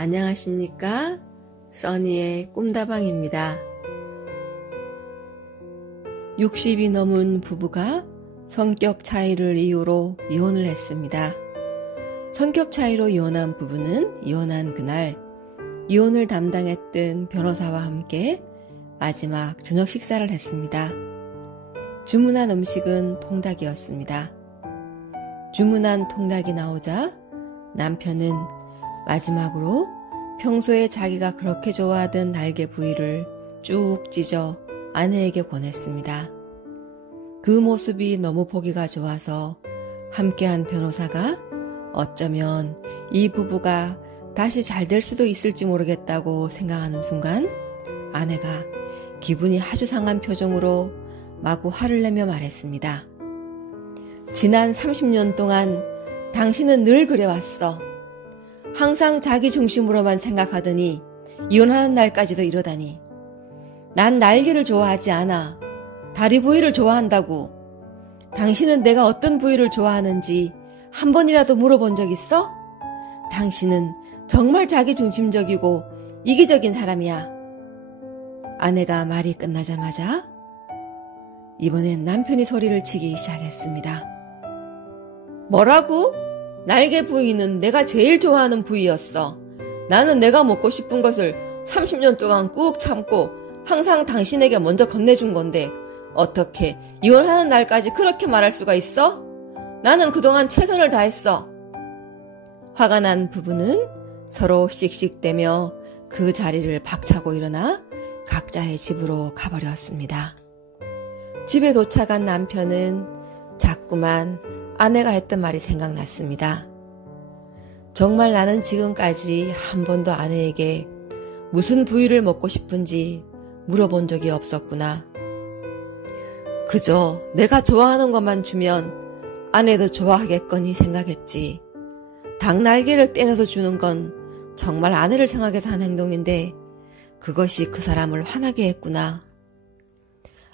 안녕하십니까? 써니의 꿈다방입니다. 60이 넘은 부부가 성격 차이를 이유로 이혼을 했습니다. 성격 차이로 이혼한 부부는 이혼한 그날 이혼을 담당했던 변호사와 함께 마지막 저녁 식사를 했습니다. 주문한 음식은 통닭이었습니다. 주문한 통닭이 나오자 남편은 마지막으로 평소에 자기가 그렇게 좋아하던 날개 부위를 쭉 찢어 아내에게 권했습니다. 그 모습이 너무 보기가 좋아서 함께한 변호사가 어쩌면 이 부부가 다시 잘 될 수도 있을지 모르겠다고 생각하는 순간 아내가 기분이 아주 상한 표정으로 마구 화를 내며 말했습니다. 지난 30년 동안 당신은 늘 그래왔어. 항상 자기 중심으로만 생각하더니 이혼하는 날까지도 이러다니. 난 날개를 좋아하지 않아. 다리 부위를 좋아한다고. 당신은 내가 어떤 부위를 좋아하는지 한 번이라도 물어본 적 있어? 당신은 정말 자기 중심적이고 이기적인 사람이야. 아내가 말이 끝나자마자 이번엔 남편이 소리를 치기 시작했습니다. 뭐라고? 날개 부위는 내가 제일 좋아하는 부위였어. 나는 내가 먹고 싶은 것을 30년 동안 꾹 참고 항상 당신에게 먼저 건네준 건데 어떻게 이혼하는 날까지 그렇게 말할 수가 있어? 나는 그동안 최선을 다했어. 화가 난 부부는 서로 씩씩대며 그 자리를 박차고 일어나 각자의 집으로 가버렸습니다. 집에 도착한 남편은 자꾸만 아내가 했던 말이 생각났습니다. 정말 나는 지금까지 한 번도 아내에게 무슨 부위를 먹고 싶은지 물어본 적이 없었구나. 그저 내가 좋아하는 것만 주면 아내도 좋아하겠거니 생각했지. 닭 날개를 떼내서 주는 건 정말 아내를 생각해서 한 행동인데 그것이 그 사람을 화나게 했구나.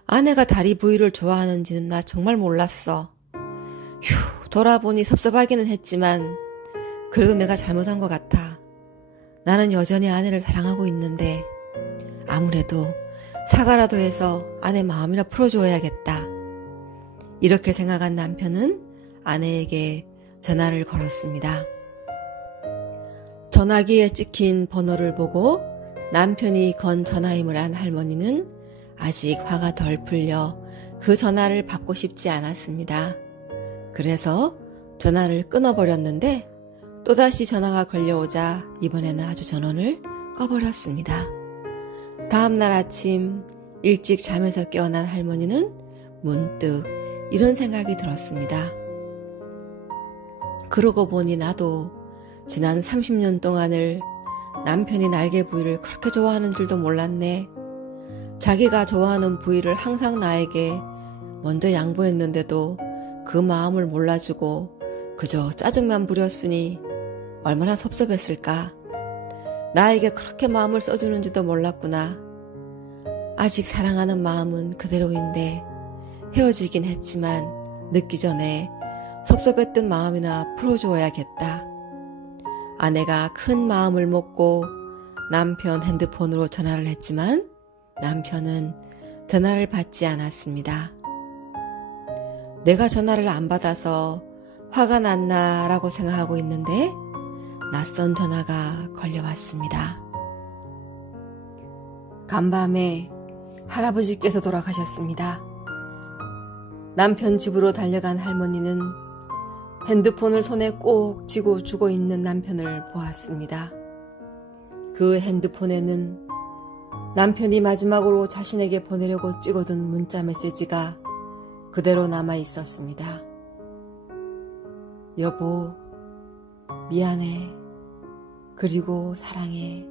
아내가 다리 부위를 좋아하는지는 나 정말 몰랐어. 휴, 돌아보니 섭섭하기는 했지만 그래도 내가 잘못한 것 같아. 나는 여전히 아내를 사랑하고 있는데 아무래도 사과라도 해서 아내 마음이나 풀어줘야겠다. 이렇게 생각한 남편은 아내에게 전화를 걸었습니다. 전화기에 찍힌 번호를 보고 남편이 건 전화임을 안 할머니는 아직 화가 덜 풀려 그 전화를 받고 싶지 않았습니다. 그래서 전화를 끊어버렸는데 또다시 전화가 걸려오자 이번에는 아주 전원을 꺼버렸습니다. 다음날 아침 일찍 잠에서 깨어난 할머니는 문득 이런 생각이 들었습니다. 그러고 보니 나도 지난 30년 동안을 남편이 날개 부위를 그렇게 좋아하는 줄도 몰랐네. 자기가 좋아하는 부위를 항상 나에게 먼저 양보했는데도 그 마음을 몰라주고 그저 짜증만 부렸으니 얼마나 섭섭했을까. 나에게 그렇게 마음을 써주는지도 몰랐구나. 아직 사랑하는 마음은 그대로인데 헤어지긴 했지만 늦기 전에 섭섭했던 마음이나 풀어주어야겠다. 아내가 큰 마음을 먹고 남편 핸드폰으로 전화를 했지만 남편은 전화를 받지 않았습니다. 내가 전화를 안 받아서 화가 났나라고 생각하고 있는데 낯선 전화가 걸려왔습니다. 간밤에 할아버지께서 돌아가셨습니다. 남편 집으로 달려간 할머니는 핸드폰을 손에 꼭 쥐고 죽어 있는 남편을 보았습니다. 그 핸드폰에는 남편이 마지막으로 자신에게 보내려고 찍어둔 문자 메시지가 그대로 남아 있었습니다. 여보, 미안해. 그리고 사랑해.